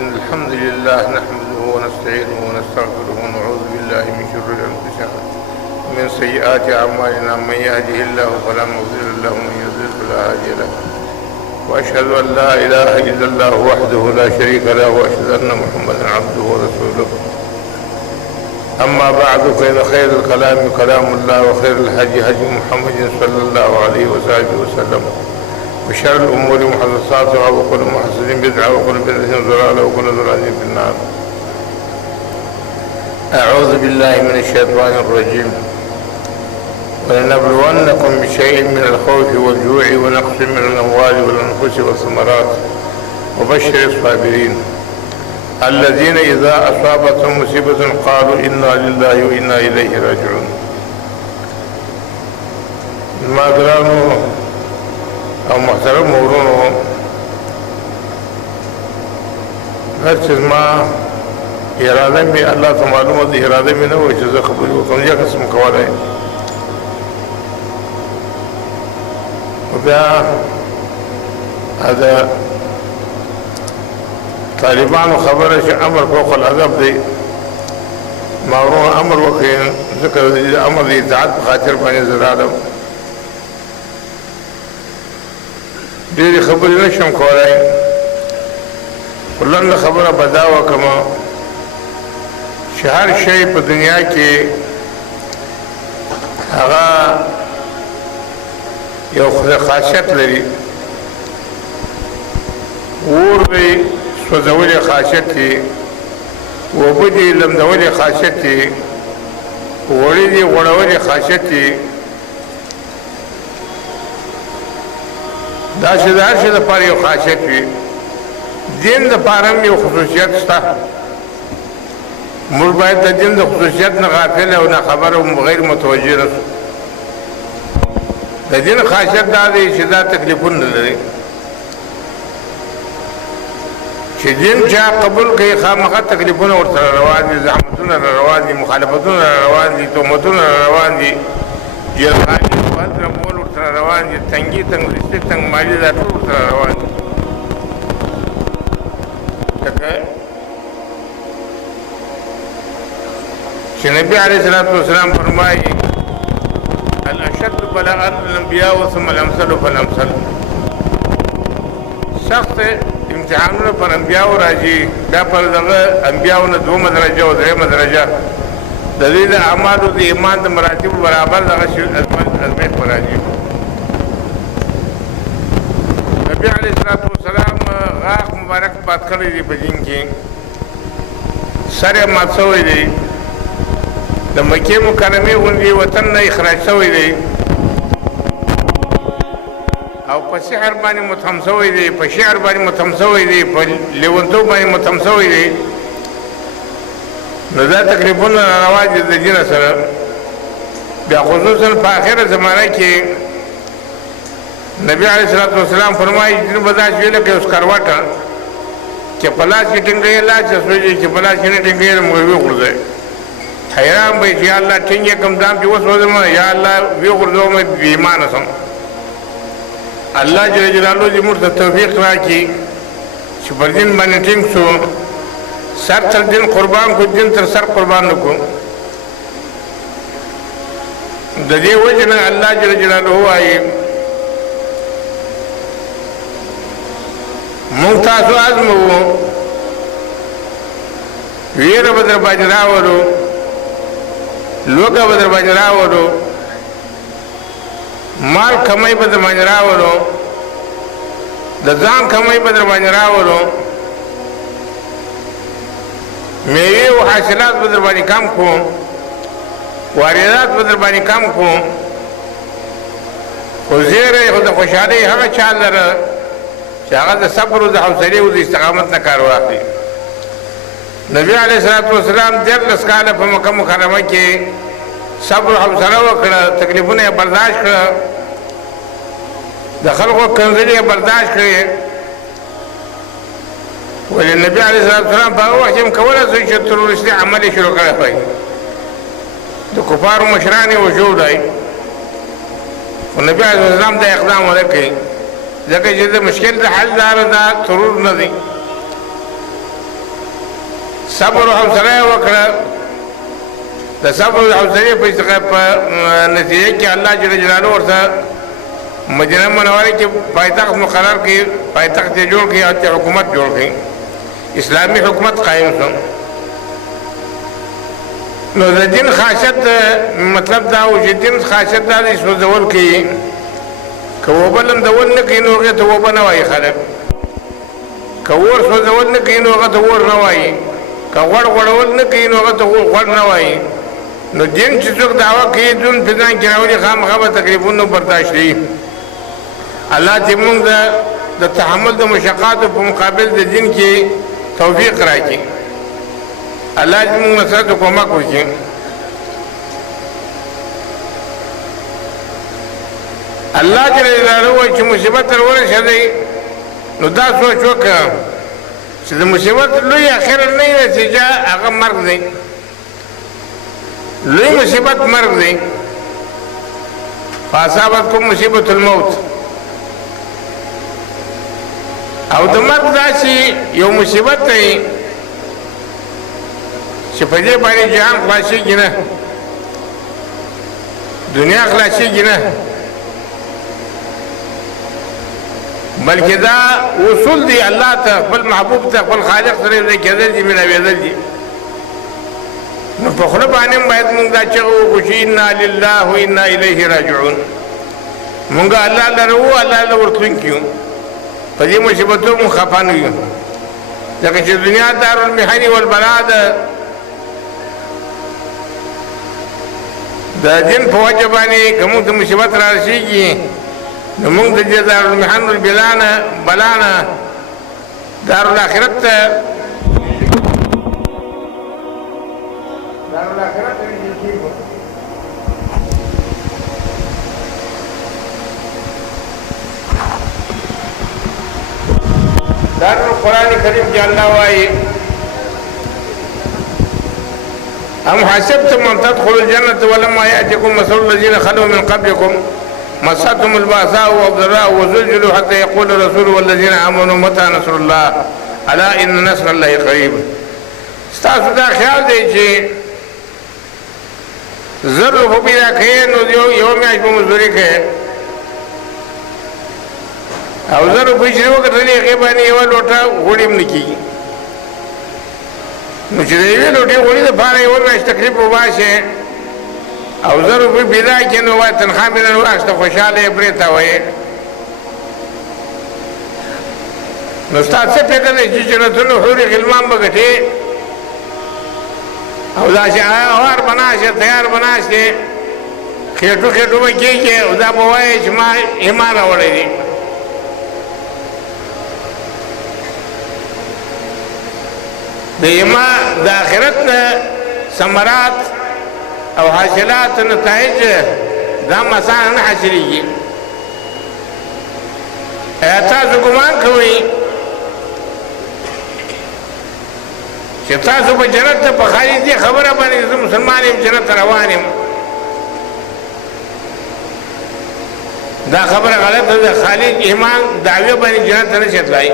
إن الحمد لله نحمده ونستعينه ونستغفره ونعوذ بالله من شرور أنفسنا ومن سيئات أعمالنا. من يهده الله فلا مضل له ومن يضلل فلا هادي له. وأشهد أن لا إله إلا الله وحده لا شريك له وأشهد أن محمدا عبده ورسوله. أما بعد فإن خير الكلام كلام الله وخير الهدي هدي محمد صلى الله عليه وسلم وشر الأمور محدثاتها وكل محدثة بدعة وكل بدعة ضلالة وكل ضلالة في النار. أعوذ بالله من الشيطان الرجيم. ولنبلونكم بشيء من الخوف والجوع ونقص من الأموال والأنفس والثمرات وبشر الصابرين الذين إذا أصابتهم مصيبة قالوا إنا لله وإنا إليه راجعون. ما درانو او محترم ورونو، هر چیز ما اراده می الله ته معلومه ده، اراده می نه وای چې زه خبرې وکړم یا قسم کولای. بیا دا طالبانو خبره چې امر فوق الادب دی، ما ورونه امر وکړي ځکه امر د اطاعت په خاطر باندې زه راغلم. ډېرې خبرې نشم کولای، خو لنډه خبره به دا وکړم چې هر شی په دنیا کې هغه یو خاصیت لري. اور دی سوځولې خاصیت دی، اوبه دي لمدولې خاصیت دی، غوړي دي غوړولې خاصیت دی. دا چې د هر شي دپاره یو خاصیت وي. دین دپاره هم یو خصوصیت شته. موږ باید د دین د خصوصیت نه غافل او نه خبر او غیر متوجه نه شو. د دین خاصیت دا دی چې دا تکلیفونه لري، چې دین چا قبول کوي خامخا تکلیفونه ورسره روان دي، زحمتونه روان دي، مخالفتونه روان دي، تهمتونه روان دي، جیلخانې رمول ورسره روان دي، تنګي تنګلیستي تنګمالي دا ټول ورسره روان دي. لکه چې نبي علیه الصلاة والسلام فرمایي الاشد بلاء الانبیاء ثم الامثل فالامثل. سخت امتحانونه پر انبیاءو راځي، دا پر دغه انبیاءو نه دومره درجه او درېیمه درجه د دې د اعمالو د ایمان د مراتبو برابر دغه ازمېښت پر راځي. نبي علیه الصلاة والسلام غاښ مبارک باد کړی دی په دین کې، سر یې مات شوی دی، د مکې مکرمې غوندې وطن نه اخراج شوی دی او په سحر باندې متهم شوی دی، په شعر باندې متهم شوی دی، په لیونتوب باندې متهم شوی دی. نو دا تکلیفونه رواج د دین سره. بیا خصوصا په آخره زمانه کې نبی علیه الصلاة والسلام فرمایي دین به داسې وي لکه یو سکروټه چې په لاس کې ټینګوي لاس یې سوځي، چې په لاس کې نه ټینګوي نو ویې حیران به چې یا الله ټینګ یې کم دام چې وسوځم، یا الله ویې غورځوم بې ایمانه شم. الله جل جلاله دې موږ ته توفیق راکړي چې پر دین باندې ټینګ شو، سر تر دین قربان کو، دین تر سر قربان نکو. د دې وجه نه الله جل جلاله وایي موږ تاسو ازموو، ویره به در باندې راولو، لوږه به در باندې راولو، مال کمای به در باندې راولو، د ځان کمای به در باندې راولو، میوې او حاصلات به در باندې کم کوم، واردات به در باندې کم کوم. خو زیری خو د خوشحالۍ هغه چا لره چې هغه د صبر او د حوصلې او د استقامت نه کار واخلي. نبي علیه الصلاة والسلام 13 کاله په مکه مکرمه کې صبر او حوصله وکړه، تکلیفونه یې برداشت کړه، د خلکو کنځلې یې برداشت کړې. ولې نبي علیه الصلاة والسلام په هغه وخت کې هم کولی شو چې تروریستي عمل یې شروع کړی وای، د کفارو مشران یې وژولی، خو نبي علیه السلام دا اقدام ونه کړي ځکه چې د مشکل د حل لاره دا ترور نه دی. صبر او حوصله وکړه د صبر او حوصله په نتیجه کې الله جل جلاله ورته مدینه منوره کې پایتخت مقرر کړي، پایتخت جوړ کړي او حکومت جوړ کړي، اسلامي حکومت قائم شو. نو د دین خاصیت مطلب دا و چې دین خاصیت دا دی سوځول کوي، که اوبه لمدول نه کوي نو هغې ته اوبه نه وایي خلک، که اور سوځول نه کوي نو هغه ته اور نه وایي، که غوړ غوړول نه کوي نو هغه ته غوړ نه وایي. نو دین چې څوک دعوه کوي دون په ځان کې راولي خامخا به تکلیفونه برداشت کوي. الله دې موږ د تحمل د مشقاتو په مقابل د دین کې توفیق راکړي. الله دې موږ سره کومک وکړي. الله جل جلاله وایي چې مصیبت تر ورسېدی نو دا سوچ وکړه چې د مصیبت لوی اخر نه نتیجه هغه مرګ دی. لوی مصیبت مرګ دی. فاصابتکم مصیبت الموت. او د مرګ داسې یو مصیبت دی چې په دې باندې جهان خلاصېږي نه، دنیا خلاصېږي نه، بلکې دا وصول دی الله ته، خپل محبوب ته، خپل خالق سره یو ځای کېدل دي، ملاوېدل دي. نو په خوله باندې باید مونږ دا چغه وکړو چې انا لله و انا الیه راجعون. مونږ الله لره وو، الله له ورتلونکي یو. په دې مصیبتو مونږ خفه نه یو، ځکه چې دنیا دارالمحن والبلا ده. د دین په وجه باندې که مونږ ته مصیبت را رسېږي نو مونږ د دې دارالمحن والبلا نه دارالآخرت ته دار القرآن کریم کې الله وایي ام حسبتم ان تدخلوا الجنة ولما يأتكم مثل الذين خلوا من قبلكم مستهم البأساء والضراء وزلزلوا حتى يقول الرسول والذين آمنوا متى نصر الله الا ان نصر الله قريب. ستاسو دا خیال دی چې زر خو پیدا کوي نو یو میاشت به مزدوري کوي او زر روپۍ چې وکتلې هغې باندې یوه لوټه غوړي هم نه کېږي. نو چې د یوې لوټې غوړي دپاره یوه میاشت تکلیف وباسې او زر روپۍ پیدا کړې نو وایي تنخوا مې نن واخېسته خوشحاله یې پرې ته وایې. نو ستا څه فکر دی چې جنتونو حورې غلمان به ګټې او داسې اوار به ناستې تیار به ناستې خېټو خېټو به کېږي او دا به وایې چې ما ایمان راوړی دی. د ایمان د آخرت نه ثمرات او حاصلات نتایج دا مسانه نه حاصلېږي. ایا تاسو ګمان کوئ چې تاسو به جنت ته په خالي دې خبره باندې زه مسلمان یم جنت ته روان یم؟ دا خبره غلطه ده. خالي ایمان دعوی باندې جنت ته نشي تللی.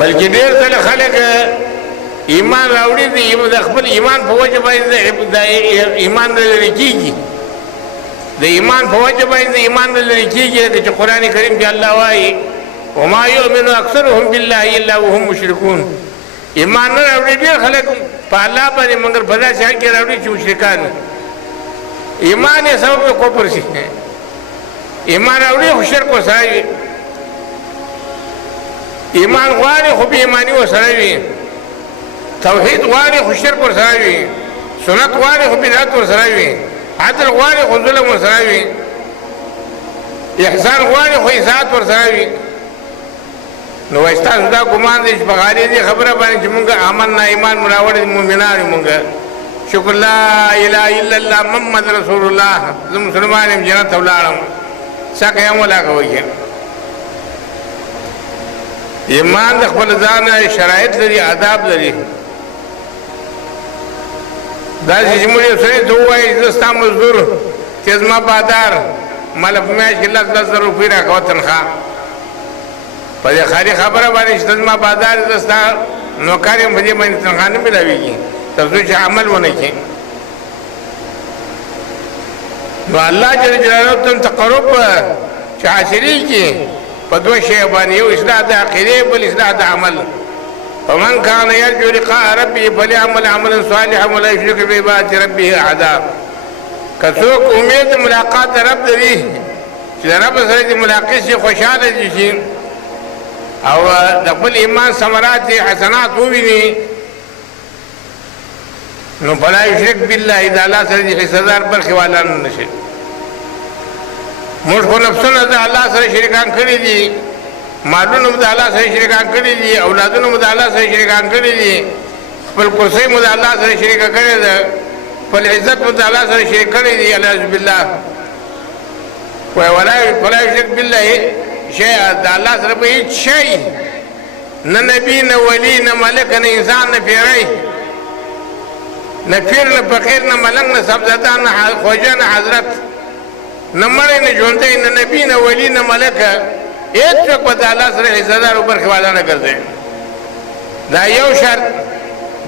بلکې ډېر ځله خلک ایمان راوړي دي د خپل ایمان په وجه باندې د ایمان نه لرې کېږي. د ایمان په وجه باندې د ایمان نه لرې کېږي لکه چې قرآن کریم کې الله وایي وما یؤمن اکثرهم بالله الا وهم مشرکون. ایمان نه راوړي ډېر خلک په الله باندې مګر په داسې حال کې راوړي چې مشرکان ایمان یې سبب د کفر شي. ایمان راوړي خو شرک ورسره وي. ایمان غواړي خو بې ایماني ورسره وي. توحید غواړي خو شرک ورسره وي. سنت غواړي خو بدعت ورسره وي. عدل غواړي خو ظلم ورسره وي. احسان غواړي خو اطاعت ورسره وي. نو وایي ستاسو دا ګمان دی چې په غالي دې خبره باندې چې مونږ آمنا ایمان مو راوړی مؤمنان یو مونږ شکر لا اله الا الله محمد رسول الله زه مسلمان یم جنت ته ولاړم څکه یې هم ولاږوئ. ایمان د خپل ځانه شرایط لري، آداب لري. داسې چې موږ یو سړي ته ووایي زه ستا مزدور چې زما بادار ماله په میاشت کې 10,000 روپۍ راکوه تنخوا په دې خالي خبره باندې چې زما بازار دستا نوکر یم په دې باندې تنخواه نه ملاویږي تر څو چې عمل ونه کړي. نو الله جل جلاله ته تقرب چې حاصلېږي په دوه شی باندې، یو اصلاح د عقیدې، بل اصلاح د عمل. فمن كان يرجو لقاء ربه فليعمل عملا صالحا ولا يشرك بعبادة ربه أحدا. که څوک امید ملاقات رب لري چې د رب سره دې ملاقات شي، خوشحاله دي شي او د خپل ایمان ثمرات حسنات وویني، نو فلا یشرک بالله، د الله سره دې حصهدار برخې والا نه شي. موږ خو نفسونه د الله سره شریکان کړي دي، مالونه مو د الله سره شریکان کړي دي، اولادونه مو د الله سره شریکان کړي دي، خپل کرسۍ مو د الله سره شریکه کړې ده، خپل عزت مو د الله سره شریک کړی دی. الیاذ بالله. ولا یشرک بالله شیئا، د الله سره به هیڅ شی، نه نبي نه ولی نه ملک نه انسان نه پیری نه پیر نه فقیر نه ملنګ نه صاحبزاده نه خواجه نه حضرت نه مړی نه ژوندی نه نبي نه ولی نه ملک، هیڅوک به د الله سره حصهدار او برخې والا نه ګرځي. دا یو شرط.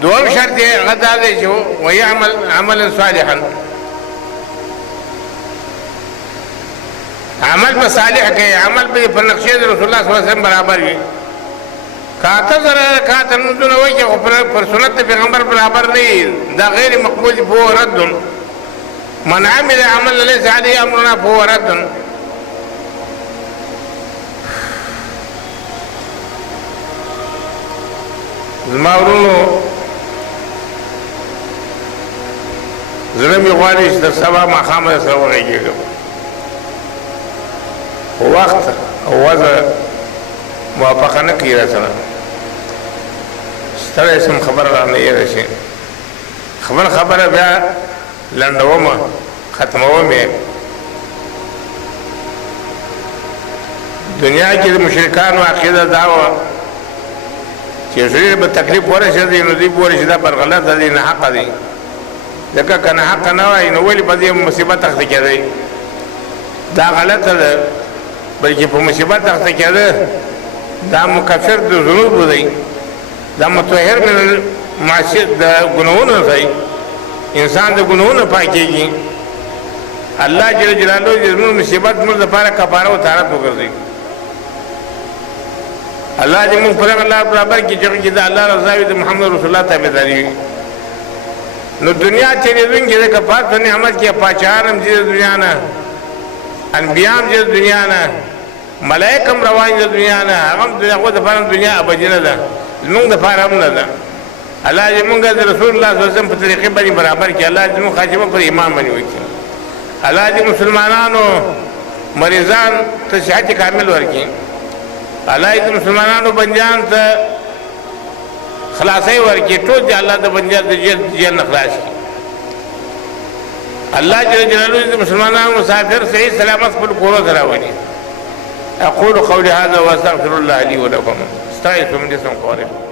دوم شرط یې هغه دا دی چې ویعمل عملا صالحا، عمل به صالح کوي، عمل به په نقشې د رسول الله صلی الله علیه وسلم برابر وي. که 8000 رکعات لمونځونه وایي چې پر سنت د پیغمبر برابر نه وي، دا غیر مقبول دي، فهو رد. من عمل عملا ليس عليه امرنا فهو رد. زما ورونو، زړه مې غواړي چې د سبا ماښام سره وغږېږم، خو وخت او وضع موافقه نه کوي راسره. ستړی شم، خبره رانه هېره شي. خبره بیا لنډومه، ختموم یې. دنیا کې د مشرکانو عقیده دا وه چې سړي به تکلیف ورسېدی نو دوی به وایي چې دا پر غلطه دی، ناحقه دی. ځکه که ناحقه نه وای نو ولې په دې مصیبت اخته کېدی؟ دا غلطه ده، بلکې په مصیبت اخته کېده دا مکفر د ذنوبو دی، دا مطهر من معصیت د ګناهونو دی. انسان د ګناهونو پاکېږي. الله جل جلاله د زموږ مصیبت زموږ لپاره کفاره او طهارت وګرځوي. الله دې موږ په دغه لار برابر کړي چې د الله رضا وي، د محمد رسول الله تابعداري وي. نو دنیا تېرېدونکې ده، که پاک په نعمت کې پاچاهان هم ځي د دنیا نه، انبیا هم ځي د دنیا نه، ملایک هم روان دي د دنیا نه، هغه هم د هغو دپاره دنیا ابدي نه ده، زموږ دپاره هم نه ده. الله دې موږ د رسول الله صلی الله علیه وسلم په طریقې باندې برابر کړي. الله دې موږ خاتمه پر ایمان باندې وکړي. الله دې مسلمانانو مریضان ته صحت کامل ورکړي. الله دې مسلمانانو بندیان ته خلاصي ورکړي. ټول دې الله د بندیان د جیل نه خلاص کړي. الله جل جلاله دې مسلمانانو مسافر صحیح سلامت خپل کورو ته راولي. اقول قولي هذا واستغفر الله لي ولكم. استغفروا من ذنوبكم.